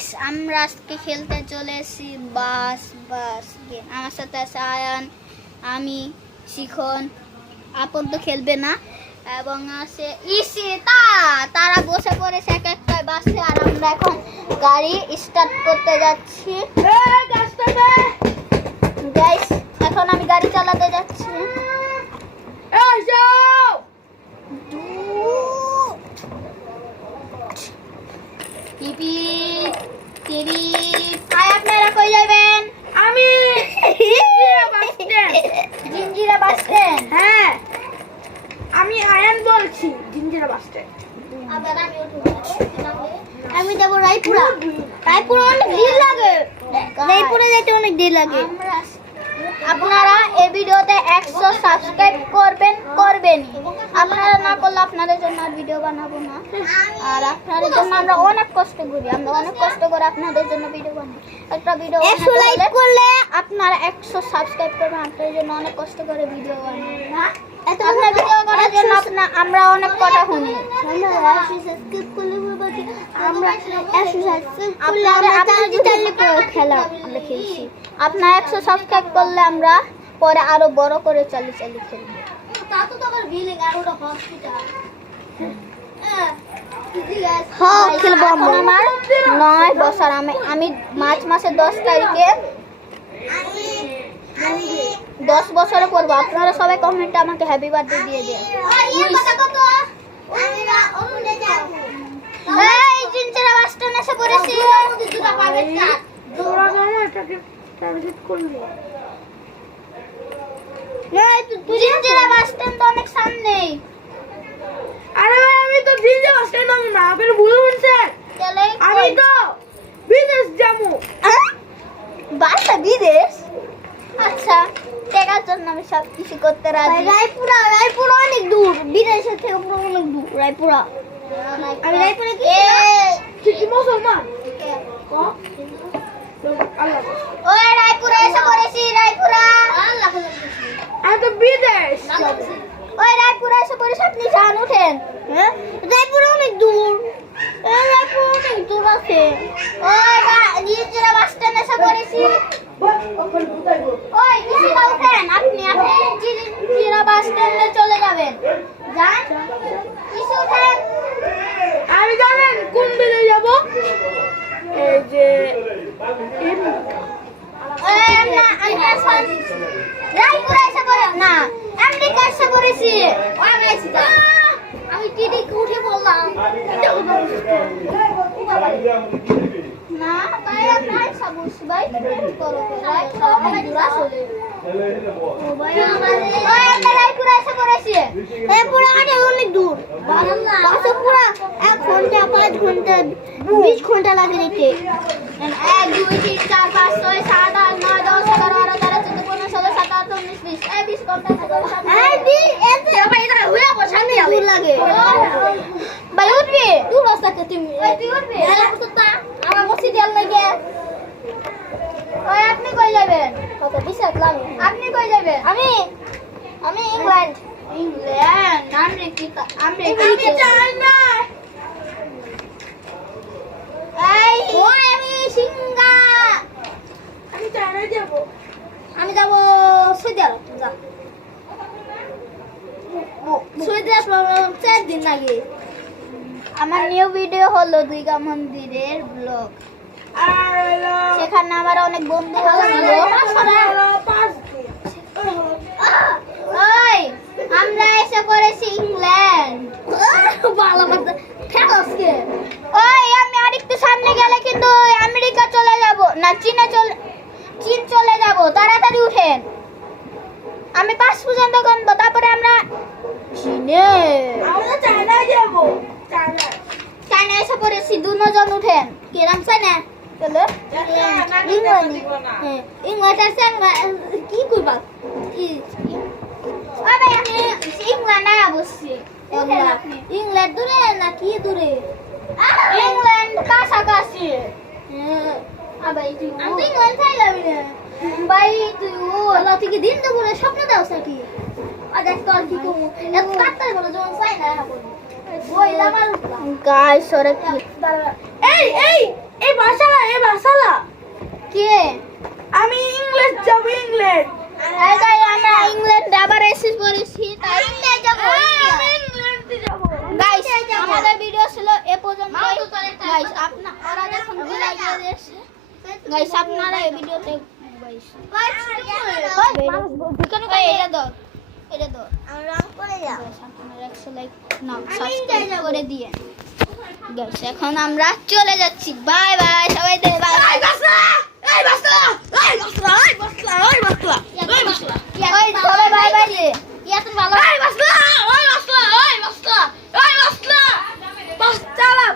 Guys আমরা আজকে খেলতে চলে এসেছি বাস বাস গেম। আমার সাথে আছে আয়ান, আমি, শিখন, আপন তো খেলবে না, এবং আছে ইশিতা। তারা বসে পড়েছে এক একটা বাসে, আর আমরা এখন গাড়ি স্টার্ট করতে যাচ্ছি। গাইস এখন আমি গাড়ি চালাতে যাচ্ছি। পিপি টিভি আপনারা কই যাবেন? আমি জিঞ্জিরা বাস স্ট্যান্ড। হ্যাঁ, আমি আয়ান বলছি, জিঞ্জিরা বাস স্ট্যান্ড। আমি যাবো রায়পুরা। রায়পুরা অনেক দেরি লাগে, রায়পুরে যেতে অনেক দেরি লাগে। আপনারা এই ভিডিওতে 100 সাবস্ক্রাইব করবেন। আপনারা না করলে আপনাদের জন্য আর ভিডিও বানাবো না। আর আপনাদের জন্য আমরা অনেক কষ্ট করি, আপনাদের জন্য ভিডিও বানাই। একটা ভিডিও 100 লাইক করলে আপনারা 100 সাবস্ক্রাইব করবেন। আপনাদের জন্য অনেক কষ্ট করে ভিডিও বানাই। আপনার ভিডিও করার জন্য আমরা অনেক কথা শুনি। আপনার 100 সাবস্ক্রাইব করলে আমরা পরে আরো বড় করে চালি খেলবো। আমার 9 বছর। আমি মার্চ মাসের 10 তারিখে 10 বছরে পড়বো। আপনারা সবাই কমেন্টে আমাকে হ্যাপি বার্থডে দিয়ে দেন। এই জিঞ্জিরা বাস স্ট্যান্ড এসে পড়েছি। জিঞ্জিরা বাস স্ট্যান্ড তো অনেক সামনে। আরে ভাই, আমি তো জিঞ্জিরা বাস স্ট্যান্ড যাবো না, আপনি ভুল বলছেন। আমি তো বিদেশ যাবো। বাসা বিদেশ? আচ্ছা, টাকার জন্য আমি সব কিছু করতে রাজি। রায়পুরা অনেক দূর, বিদেশের থেকে পুরো অনেক দূর রায়পুরা। আমি রায়পুরে কি মুসলমান? ওই রায়পুরা এসে পড়েছি। রায়পুরা আমি তো বিদেশ। ওই রায়পুরা এসে পড়েছি, আপনি যান উঠেন। হ্যাঁ, রায়পুরা অনেক দূর। রায়পুরা অনেক দূর আছে। ওই জিঞ্জিরা বাস স্ট্যান্ড এসে পড়েছি। ওই জিঞ্জিরা উঠেন, আপনি জিঞ্জিরা বাস স্ট্যান্ডে চলে যাবেন। যান কিছু উঠেন। আমি জানেন কোন দিকে যাব? এই যে রায়পুরা এসে পড়ে না, আমেরিকা এসে পড়েছি। আমি টিটি উঠে বললাম না ভাই, আপনার সাবুস ভাই করো ভাই, সবাই দূর আসলে। ও ভাই আমরা রায়পুরা এসে পড়েছি। রায়পুরা অনেক দূর, বাসে পুরো 1 ঘন্টা 5 ঘন্টা 20 ঘন্টা লাগে যেতে। 1 2 3 4 5 6 7 8 9 10 11 12 13 14 15 16 17 18 19 20 20 ঘন্টা দূর লাগে। ভাই উঠবি? দূর রাস্তাতে তুমি উঠবি? আমার মসজিদ এর লাগে। ওই আপনি কই যাবেন? কত বিশাল লাগে। আপনি কই যাবেন? আমি ইংল্যান্ড। আমেরিকা চাই না। এই ওই আমি সিঙ্গা। আমি চায়না যাব। আমি যাব সৌদি আরব। যা সৌদি আরব 4 দিন লাগে। আমার নিউ ভিডিও হলো দুর্গা মন্দিরের ব্লগ। সেখানে আমার অনেক বন্ধু ছিল। ওই আমরা এসে পড়েছি ইংল্যান্ড। ওই আমি আরেকটু সামনে গেলে কিন্তু আমেরিকা চলে যাব না, চীন চলে যাব। তাড়াতাড়ি উঠেন, আমি 5 পর্যন্ত গুনবো, তারপরে আমরা চীনে। আমরা চায়না যাব। চায়না এসে পড়েছি। 2 জন উঠেন। কেরাম চায়না চলে ইংল্যান্ড। হ্যাঁ, ইংল্যান্ড আছে। কি করবা? আমি ইংল্যান্ড বসছি। ইংল্যান্ড দূরে না কি দূরে? ইংল্যান্ড কাছাকাছি। আমি ইংল্যান্ড চাইলাম না ভাই। তুই ওলা থেকে দিন দুপুরে স্বপ্ন দাও নাকি? আর দেখ তোর কি করবো, এত কাটতে বলে যখন চাই না। গাইস ওরে কি এই এই বাসালা কে আমি ইংলিশ যাব ইংল্যান্ড এই গাই আমরা ইংল্যান্ড আবার এসে পড়েছি তাই ইংল্যান্ড যাব আমি ইংল্যান্ডে যাব গাইস আমাদের ভিডিও ছিল এ পর্যন্ত গাইস আপনারা যখন লাগিয়ে দিয়েছে গাইস আপনারা এই ভিডিওতে গাইস কেন গাই এটা দাও আমি রং করে যাও আপনারা 100 লাইক না সাবস্ক্রাইব করে দিয়ে গাইস এখন আমরা চলে যাচ্ছি বাই বাই সবাই দে বাই এই বাসলা ওই সবাই বাই বাই দে ইয়াতুন ভালো এই বাসলা বাস চালা